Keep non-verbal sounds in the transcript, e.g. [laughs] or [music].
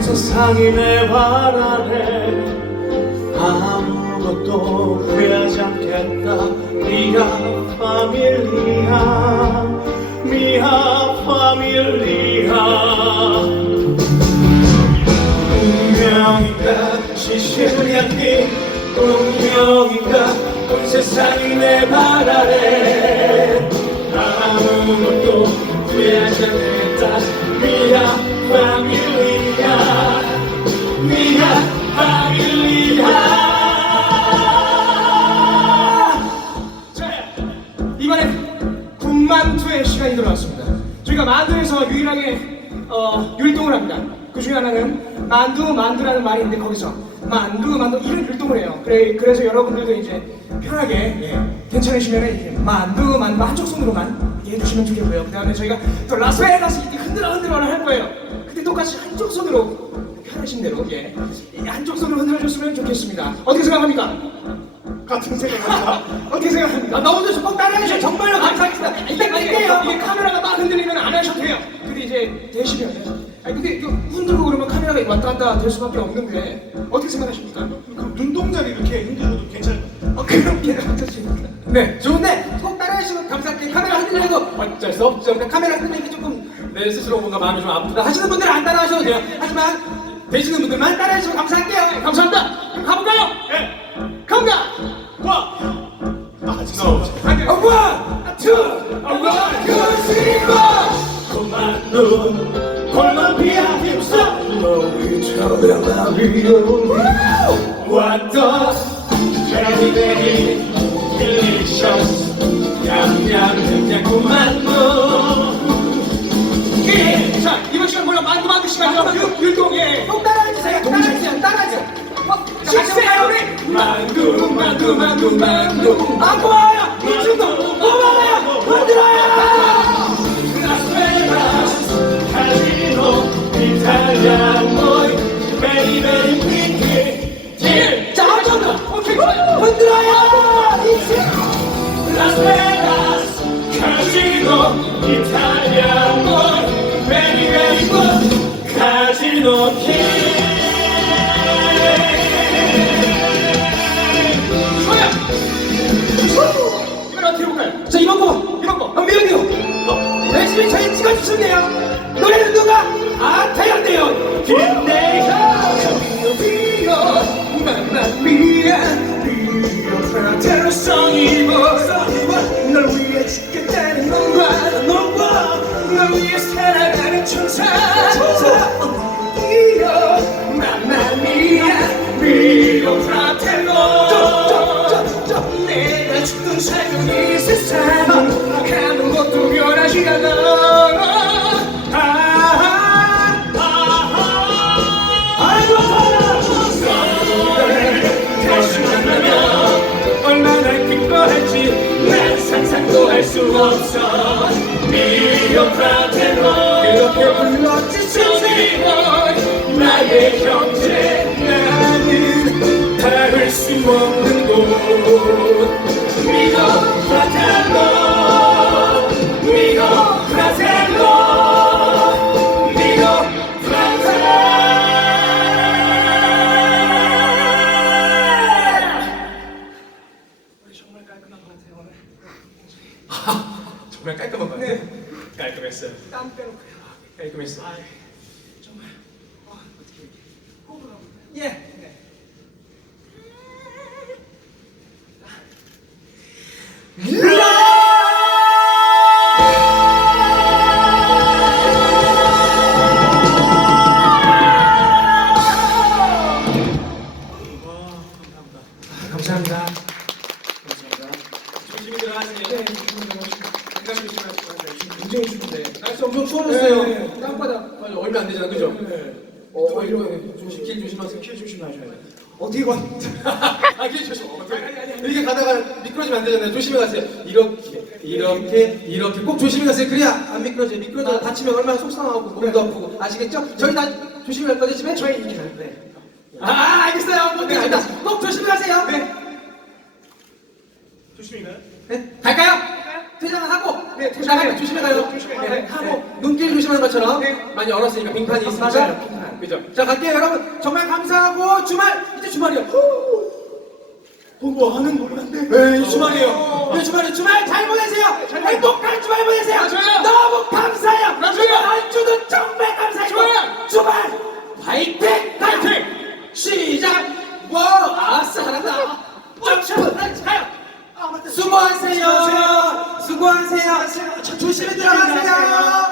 세상이 내발 아래 아무것도 후회하지 않겠다. 미아 파밀리아 미아 파밀리아. 운명인가 시시하니 운명인가 온 세상이 내발 아래. 아무것도 후회하지 않겠다 만두의 시간이 돌아왔습니다. 저희가 만두에서 유일하게 어, 율동을 합니다. 그 중에 하나는 만두 만두라는 말이 있는데 거기서 만두 만두 이런 율동을 해요. 그래 그래서 여러분들도 이제 편하게 예, 괜찮으시면 만두 만두 한쪽 손으로만 이렇게 해주시면 좋겠고요. 그 다음에 저희가 또 라스베가스 이렇게 흔들어 흔들어 할 거예요. 근데 똑같이 한쪽 손으로 편하신 대로 예, 이 한쪽 손으로 흔들어 줬으면 좋겠습니다. 어떻게 생각합니까? 같은 생각합니다. [laughs] 어떻게 생각합니까? 나 오늘 꼭 따라해주셔서 정말로 감사하겠습니다. 일단 갈게요. 이게 카메라가 막 흔들리면 안 하셔도 돼요. 근데 이제 되시면 아니 근데 이거 흔들고 그러면 카메라가 왔다 갔다 될 수밖에 없는데 어떻게 생각하십니까? 그럼 눈동자를 이렇게 흔들어도 괜찮을 것 같아요. 어, 그렇게 하셨습니까? 네, 좋은데 감사할게요. 카메라 흔들려도 어쩔 수 없죠. 근데 카메라 게 조금 내 스스로 뭔가 마음이 좀 아프다 하시는 분들은 안 따라하셔도 돼요. 하지만 되시는 분들만 따라해주시면 감사할게요. 네, 감사합니다. 그럼 가볼까요? 네. 갑니다. 와. 아, 죄송합니다. 아, 원, 투, 원, 투. 고만눈 힘써 너희처럼 위로 What does very very delicious 율- 율동에 꼭 따라해주세요. 따라해주세요. 따라해주세요. 어, 식사요 우리. 만두 만두 만두 만두 아, 고마워요. 이준도 고마워요. 흔들어요. 라스베가스 카지노 이탈리안 보이 베리 베리 프리티 딜 자, 한번 더. 오케이. 흔들어요. 라스베가스 카지노 이탈리안 저희 찍어주셨네요. 노래는 누가? 아, 태연대요. 딘데이가 비어 맘마미아 비어 프라테로성이 널 위해 죽겠다는 놈과 놈과 널 위해 살아가는 천사 비어 맘마미아 비어 프라테로 내가 죽든 살든 이 세상 미오 프라테로 그렇게 불렀지 소리원 나의 형제 했어요. 땀 빼놓고요 깔끔했어요. 아, 정말 아, 어떻게 이렇게 호흡을 하고 예. 네. 감사합니다. 감사합니다. 조심히 들어가세요. 네, 굉장히 조심하시고 굉장히 추운데. 날씨 엄청 추워졌어요. 네, 땅바닥. 얼마 안 되잖아, 그죠? 네. 어, 이런 조심, 길 조심하세요. 길 조심하셔야 돼요. 어떻게 건? [laughs] 아, 길 조심. 어, 이렇게 가다가 미끄러지면 안 되잖아요. 조심히 가세요. 이렇게, 이렇게, 이렇게 꼭 조심히 가세요. 그래야 안 미끄러져요. 미끄러져 다치면 얼마나 속상하고 몸도 아프고 아시겠죠? 저희 다 조심히 갈 거죠, 집에? 저희 이렇게 할 때. 아, 알겠어요. 꼭 네, 알겠다. 꼭 조심히 가세요. 네. 조심히 가요? 네? 갈까요? 퇴장을 하고 네, 자, 조심해요. 조심해 가요. 조심해. 네, 네. 하고 눈길 조심하는 것처럼 네. 많이 얼었으니까 빙판이 있으니까. 맞아요, 빙판. 그죠? 자, 갈게요, 여러분. 정말 감사하고 주말 이제 주말이요. 뭐 하는 모르는데. 네, 이 주말이에요. 이 주말에 주말 잘 보내세요. 잘 행복한 주말 보내세요. 수고하세요. 조심히 들어가세요.